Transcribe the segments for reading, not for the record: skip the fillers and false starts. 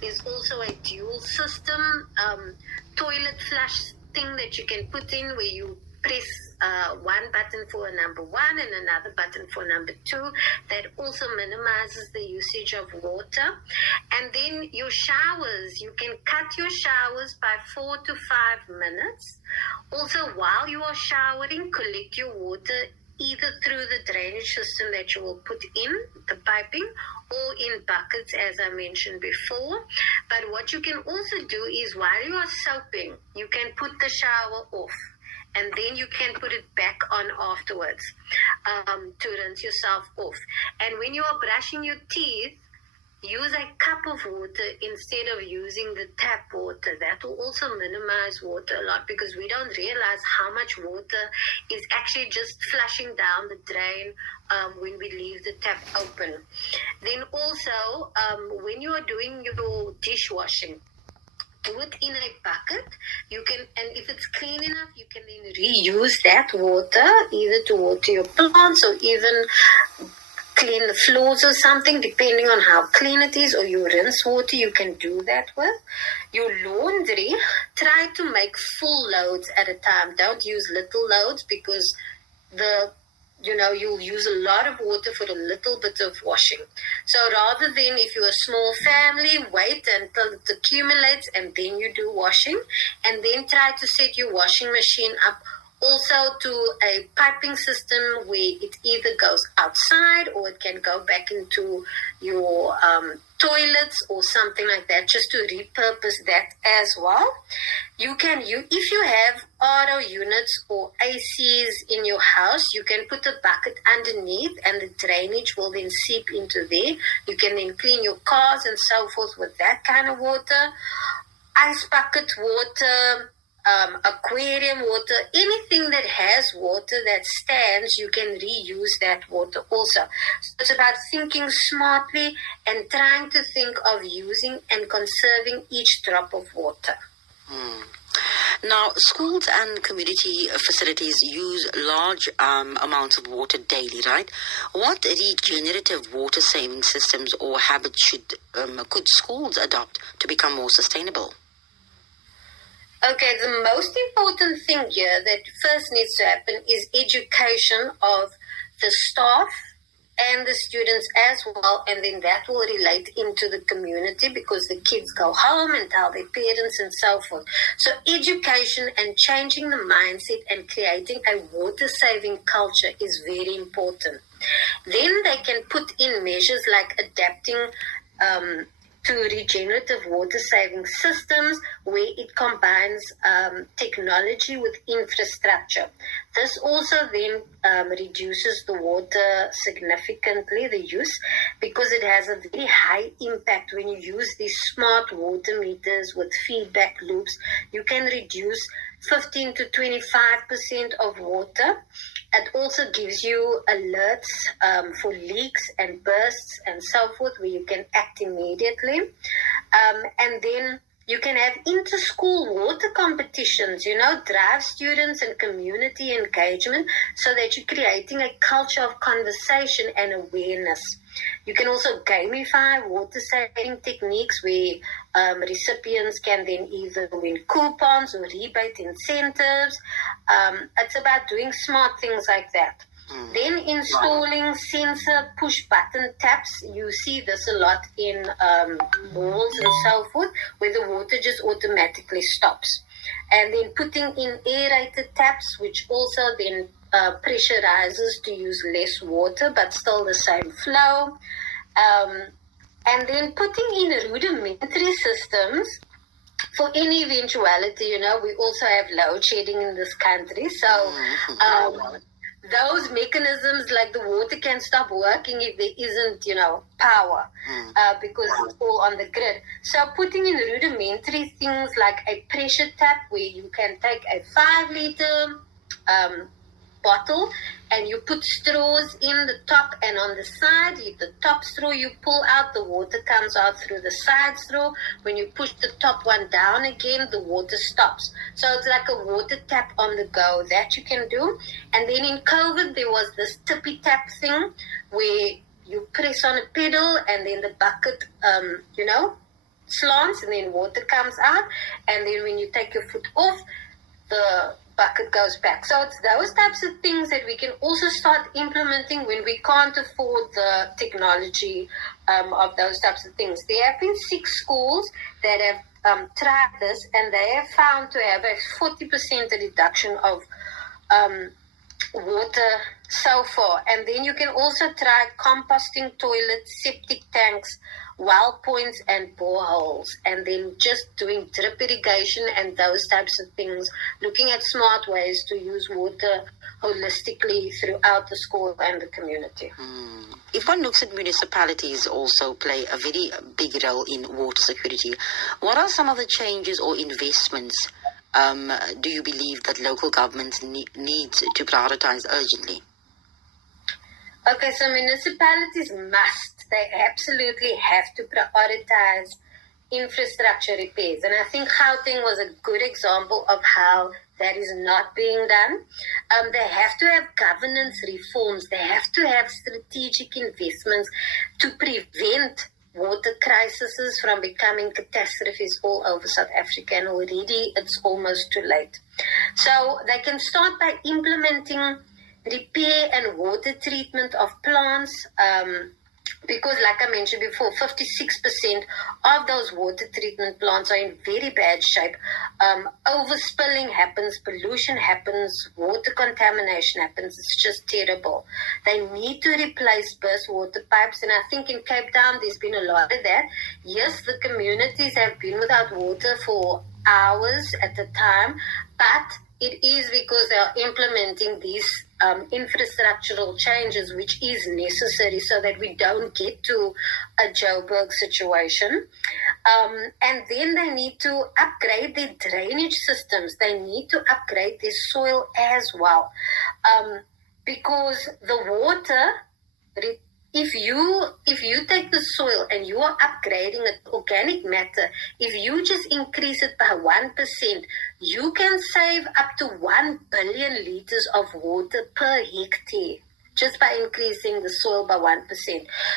There's also a dual system toilet flush thing that you can put in where you press one button for a number one and another button for number two. That also minimizes the usage of water. And then your showers, you can cut your showers by 4 to 5 minutes. Also, while you are showering, collect your water either through the drainage system that you will put in, the piping, or in buckets, as I mentioned before. But what you can also do is while you are soaping, you can put the shower off. And then you can put it back on afterwards to rinse yourself off. And when you are brushing your teeth, use a cup of water instead of using the tap water. That will also minimize water a lot because we don't realize how much water is actually just flushing down the drain when we leave the tap open. Then also, when you are doing your dishwashing, do it in a bucket. You can, and if it's clean enough, you can then reuse that water either to water your plants or even clean the floors or something, depending on how clean it is, or your rinse water you can do that with. Your laundry, try to make full loads at a time. Don't use little loads because you'll use a lot of water for a little bit of washing. So rather than if you're a small family, wait until it accumulates and then you do washing, and then try to set your washing machine up also to a piping system where it either goes outside or it can go back into your toilets or something like that, just to repurpose that as well. If you have auto units or ACs in your house, you can put a bucket underneath and the drainage will then seep into there. You can then clean your cars and so forth with that kind of water. Ice bucket water, aquarium water, anything that has water that stands, you can reuse that water also. So it's about thinking smartly and trying to think of using and conserving each drop of water. Now, schools and community facilities use large amounts of water daily, right? What regenerative water saving systems or habits could schools adopt to become more sustainable? Okay, the most important thing here that first needs to happen is education of the staff and the students as well, and then that will relate into the community because the kids go home and tell their parents and so forth. So education and changing the mindset and creating a water-saving culture is very important. Then they can put in measures like adapting to regenerative water-saving systems where it combines technology with infrastructure. This also then reduces the water significantly, the use, because it has a very high impact when you use these smart water meters with feedback loops. You can reduce 15 to 25% of water. It also gives you alerts for leaks and bursts and so forth where you can act immediately. And then you can have inter-school water competitions, drive students and community engagement so that you're creating a culture of conversation and awareness. You can also gamify water-saving techniques where recipients can then either win coupons or rebate incentives. It's about doing smart things like that. Then installing sensor push-button taps. You see this a lot in malls and so forth, where the water just automatically stops. And then putting in aerated taps, which also then pressurizes to use less water, but still the same flow. And then putting in rudimentary systems for any eventuality. We also have load shedding in this country. So those mechanisms like the water can stop working if there isn't, power because it's all on the grid. So putting in rudimentary things like a pressure tap where you can take a 5-liter bottle and you put straws in the top and on the side. The top straw you pull out, the water comes out through the side straw. When you push the top one down again, the water stops. So it's like a water tap on the go that you can do. And then in COVID, there was this tippy tap thing where you press on a pedal and then the bucket, slants, and then water comes out, and then when you take your foot off, the bucket goes back. So it's those types of things that we can also start implementing when we can't afford the technology of those types of things. There have been 6 schools that have tried this, and they have found to have a 40% reduction of water so far. And then you can also try composting toilets, septic tanks, well points, and boreholes, and then just doing drip irrigation and those types of things, looking at smart ways to use water holistically throughout the school and the community. If one looks at municipalities also play a very big role in water security, what are some of the changes or investments do you believe that local governments need to prioritize urgently? Okay, so municipalities they absolutely have to prioritize infrastructure repairs. And I think Gauteng was a good example of how that is not being done. They have to have governance reforms. They have to have strategic investments to prevent water crises from becoming catastrophes all over South Africa. And already it's almost too late. So they can start by implementing repair and water treatment of plants, because like I mentioned before, 56% of those water treatment plants are in very bad shape. Overspilling happens, pollution happens, water contamination happens. It's just terrible. They need to replace burst water pipes, and I think in Cape Town there's been a lot of that. Yes, the communities have been without water for hours at a time, but it is because they are implementing these infrastructural changes, which is necessary so that we don't get to a Joburg situation. And then they need to upgrade their drainage systems. They need to upgrade their soil as well. Because the water, if you take the soil and you are upgrading it, organic matter, if you just increase it by 1%, you can save up to 1 billion liters of water per hectare just by increasing the soil by 1%.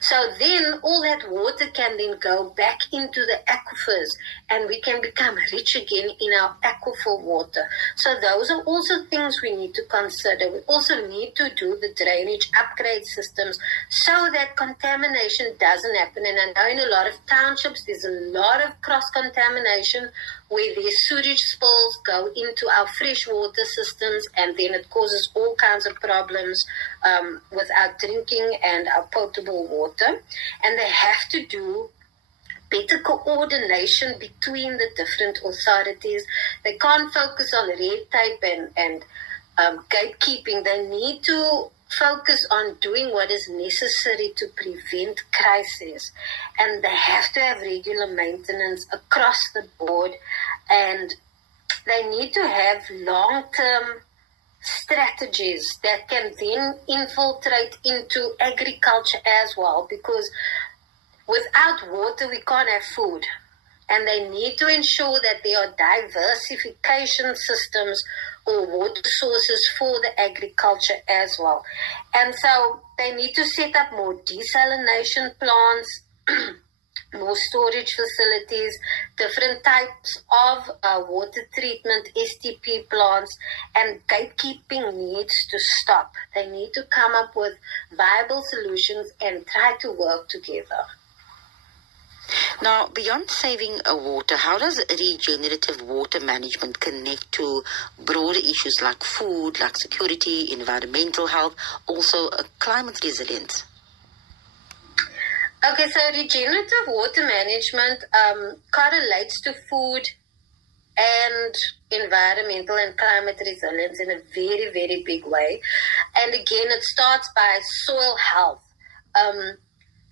So then all that water can then go back into the aquifers, and we can become rich again in our aquifer water. So those are also things we need to consider. We also need to do the drainage upgrade systems so that contamination doesn't happen. And I know in a lot of townships there's a lot of cross-contamination where their sewage spills go into our freshwater systems, and then it causes all kinds of problems with our drinking and our potable water. And they have to do better coordination between the different authorities. They can't focus on red tape and gatekeeping. They need to focus on doing what is necessary to prevent crises, and they have to have regular maintenance across the board, and they need to have long-term strategies that can then infiltrate into agriculture as well, because without water we can't have food. And they need to ensure that there are diversification systems or water sources for the agriculture as well. And so they need to set up more desalination plants, more storage facilities, different types of water treatment, STP plants, and gatekeeping needs to stop. They need to come up with viable solutions and try to work together. Now, beyond saving water, how does regenerative water management connect to broader issues like food, like security, environmental health, also climate resilience? Okay, so regenerative water management correlates to food and environmental and climate resilience in a very, very big way. And again, it starts by soil health.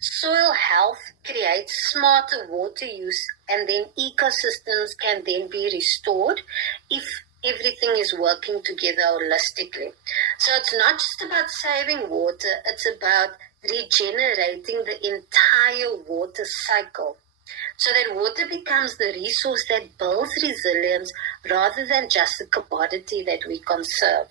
Soil health creates smarter water use, and then ecosystems can then be restored if everything is working together holistically. So it's not just about saving water, it's about regenerating the entire water cycle, so that water becomes the resource that builds resilience rather than just a commodity that we conserve.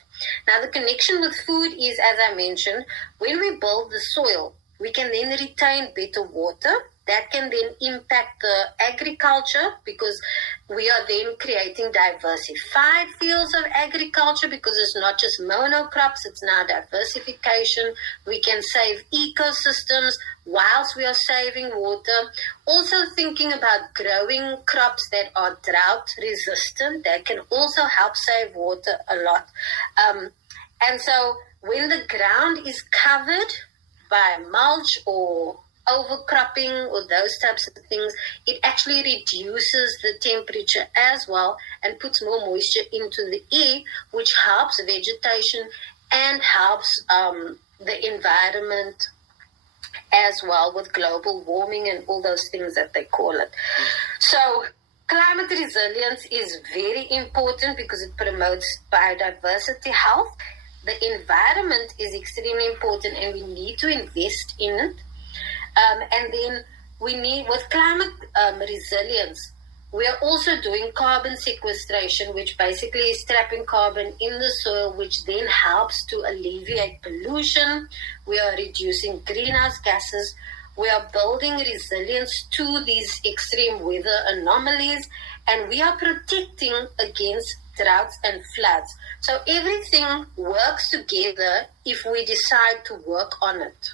Now, the connection with food is, as I mentioned, when we build the soil, we can then retain better water, that can then impact the agriculture, because we are then creating diversified fields of agriculture, because it's not just monocrops, it's now diversification. We can save ecosystems whilst we are saving water. Also thinking about growing crops that are drought resistant, that can also help save water a lot. And so when the ground is covered by mulch or overcropping or those types of things, it actually reduces the temperature as well and puts more moisture into the air, which helps vegetation and helps the environment as well, with global warming and all those things that they call it. So climate resilience is very important because it promotes biodiversity health. The environment is extremely important and we need to invest in it. And then we need, with climate resilience, we are also doing carbon sequestration, which basically is trapping carbon in the soil, which then helps to alleviate pollution. We are reducing greenhouse gases. We are building resilience to these extreme weather anomalies, and we are protecting against droughts and floods. So everything works together if we decide to work on it.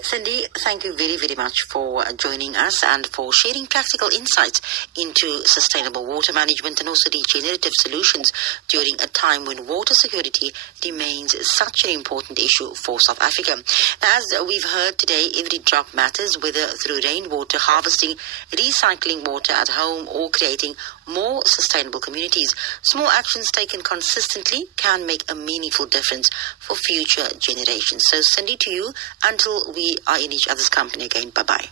Cindy, thank you very, very much for joining us and for sharing practical insights into sustainable water management and also regenerative solutions during a time when water security remains such an important issue for South Africa. As we've heard today, every drop matters, whether through rainwater harvesting, recycling water at home, or creating more sustainable communities. Small actions taken consistently can make a meaningful difference for future generations. So, Cindy, to you, until we are in each other's company again. Bye-bye.